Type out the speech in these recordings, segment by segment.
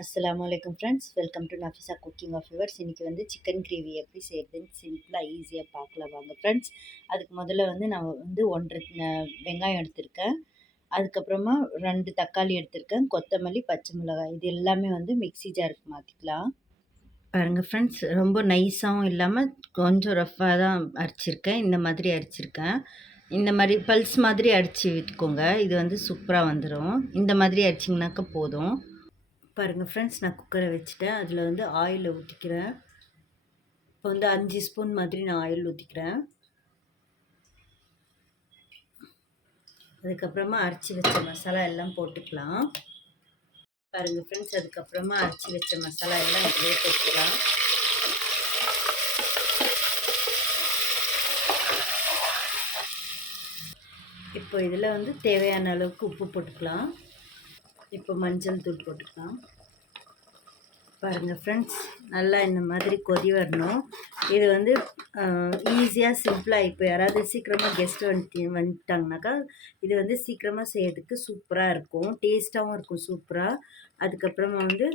அஸ்ஸலாமு அலைக்கும் friends, welcome to Nafisa cooking of yours. இன்றைக்கி வந்து சிக்கன் கிரேவி எப்படி செய்கிறதுன்னு சிம்பிளாக ஈஸியாக பார்க்கலாம் வாங்க ஃப்ரெண்ட்ஸ். அதுக்கு முதல்ல வந்து நான் வந்து 1 1/2 வெங்காயம் எடுத்திருக்கேன். அதுக்கப்புறமா 2 தக்காளி எடுத்திருக்கேன், கொத்தமல்லி, பச்சை மிளகாய் இது எல்லாமே வந்து மிக்ஸி ஜாருக்கு மாற்றிக்கலாம். பாருங்கள் ஃப்ரெண்ட்ஸ், ரொம்ப நைஸாகவும் இல்லாமல் கொஞ்சம் ரஃப்பாக தான் அரைச்சிருக்கேன். இந்த மாதிரி அரைச்சிருக்கேன். இந்த மாதிரி பல்ஸ் மாதிரி அடித்து விட்டுக்கோங்க. இது வந்து சூப்பராக வந்துடும். இந்த மாதிரி அடிச்சிங்கனாக்கா போதும். பாருங்கள் ஃப்ரெண்ட்ஸ், நான் குக்கரை வச்சுட்டேன். அதில் வந்து ஆயில் ஊற்றிக்கிறேன். இப்போ வந்து 5 ஸ்பூன் மாதிரி நான் ஆயில் ஊற்றிக்கிறேன். அதுக்கப்புறமா அரைச்சி வச்ச மசாலா எல்லாம் போட்டுக்கலாம். பாருங்கள் ஃப்ரெண்ட்ஸ், அதுக்கப்புறமா அரைச்சி வச்ச மசாலா எல்லாம் இதிலே போட்டுக்கலாம். இப்போ இதில் வந்து தேவையான அளவுக்கு உப்பு போட்டுக்கலாம். இப்போ மஞ்சள் தூள் போட்டுக்கலாம். பாருங்கள் ஃப்ரெண்ட்ஸ், நல்லா இந்த மாதிரி கொதி வரணும். இது வந்து ஈஸியாக சிம்பிளாக இப்போ யாராவது சீக்கிரமாக கெஸ்ட்டு வந்துட்டாங்கனாக்கா இது வந்து சீக்கிரமாக செய்யறதுக்கு சூப்பராக இருக்கும், டேஸ்ட்டாகவும் இருக்கும் சூப்பராக. அதுக்கப்புறமா வந்து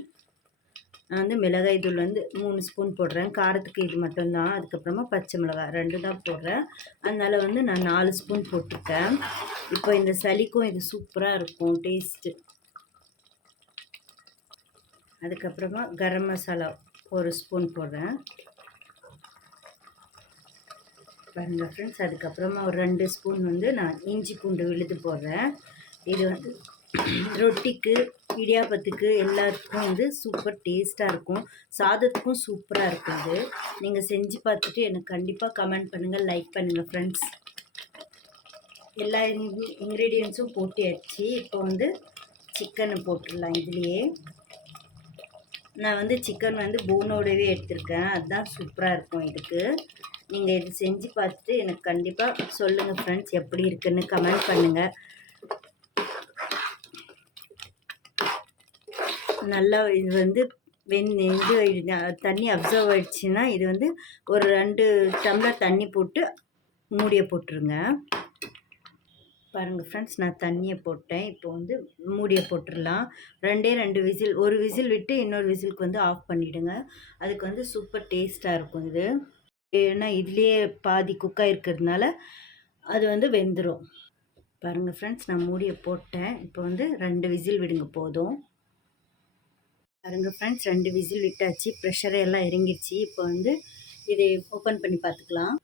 நான் வந்து மிளகாய் தூள் வந்து 3 ஸ்பூன் போடுறேன். காரத்துக்கு இது மட்டும்தான். அதுக்கப்புறமா பச்சை மிளகாய் 2 தான் போடுறேன். அதனால் வந்து நான் 4 ஸ்பூன் போட்டிருக்கேன். இப்போ இந்த சளிக்கும் இது சூப்பராக இருக்கும் டேஸ்ட்டு. அதுக்கப்புறமா கரம் மசாலா 1 ஸ்பூன் போடுறேன். பாருங்கள் ஃப்ரெண்ட்ஸ், அதுக்கப்புறமா ஒரு 2 ஸ்பூன் வந்து நான் இஞ்சி பூண்டு விழுது போடுறேன். இது வந்து ரொட்டிக்கு, இடியாப்பத்துக்கு எல்லாத்துக்கும் வந்து சூப்பர் டேஸ்ட்டாக இருக்கும். சாதத்துக்கும் சூப்பராக இருக்கும். இது நீங்கள் செஞ்சு பார்த்துட்டு எனக்கு கண்டிப்பாக கமெண்ட் பண்ணுங்கள், லைக் பண்ணுங்கள் ஃப்ரெண்ட்ஸ். எல்லா இன்க்ரீடியன்ஸும் போட்டியாச்சு. இப்போ வந்து சிக்கனை போட்டுடலாம். இதுலேயே நான் வந்து சிக்கன் வந்து போனோடவே எடுத்திருக்கேன். அதுதான் சூப்பராக இருக்கும் இதுக்கு. நீங்கள் இது செஞ்சு பார்த்துட்டு எனக்கு கண்டிப்பாக சொல்லுங்கள் ஃப்ரெண்ட்ஸ், எப்படி இருக்குன்னு கமெண்ட் பண்ணுங்கள். நல்லா இது வந்து தண்ணி அப்சர்வ் ஆகிடுச்சின்னா இது வந்து ஒரு 2 டம்ளர் தண்ணி போட்டு மூடியை போட்டுருங்க. பாருங்கள் ஃப்ரெண்ட்ஸ், நான் தண்ணியை போட்டேன். இப்போ வந்து மூடியை போட்டுடலாம். 2 விசில், ஒரு விசில் விட்டு இன்னொரு விசிலுக்கு வந்து ஆஃப் பண்ணிவிடுங்க. அதுக்கு வந்து சூப்பர் டேஸ்ட்டாக இருக்கும் இது. ஏன்னா இதுலேயே பாதி குக்காக இருக்கிறதுனால அது வந்து வெந்துடும். பாருங்கள் ஃப்ரெண்ட்ஸ், நான் மூடியை போட்டேன். இப்போ வந்து 2 விசில் விடுங்க போதும். பாருங்கள் ஃப்ரெண்ட்ஸ், 2 விசில் விட்டாச்சு. ப்ரெஷரை எல்லாம் இறங்கிடுச்சு. இப்போ வந்து இதை ஓப்பன் பண்ணி பார்த்துக்கலாம்.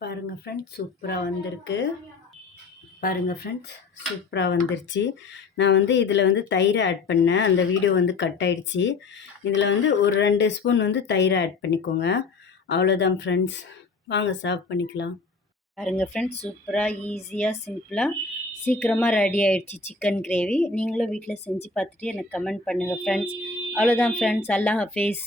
பாருங்கள் ஃப்ரெண்ட்ஸ், சூப்பராக வந்திருக்கு. பாருங்கள் ஃப்ரெண்ட்ஸ், சூப்பராக வந்துருச்சு. நான் வந்து இதில் வந்து தயிர் ஆட் பண்ணேன். அந்த வீடியோ வந்து கட் ஆகிடுச்சி. இதில் வந்து ஒரு 2 ஸ்பூன் வந்து தயிர் ஆட் பண்ணிக்கோங்க. அவ்வளோதான் ஃப்ரெண்ட்ஸ், வாங்க சர்வ் பண்ணிக்கலாம். பாருங்கள் ஃப்ரெண்ட்ஸ், சூப்பராக ஈஸியாக சிம்பிளாக சீக்கிரமாக ரெடி ஆகிடுச்சு சிக்கன் கிரேவி. நீங்களும் வீட்டில் செஞ்சு பார்த்துட்டு எனக்கு கமெண்ட் பண்ணுங்கள் ஃப்ரெண்ட்ஸ். அவ்வளோதான் ஃப்ரெண்ட்ஸ், அல்லாஹ் ஹாஃபிஸ்.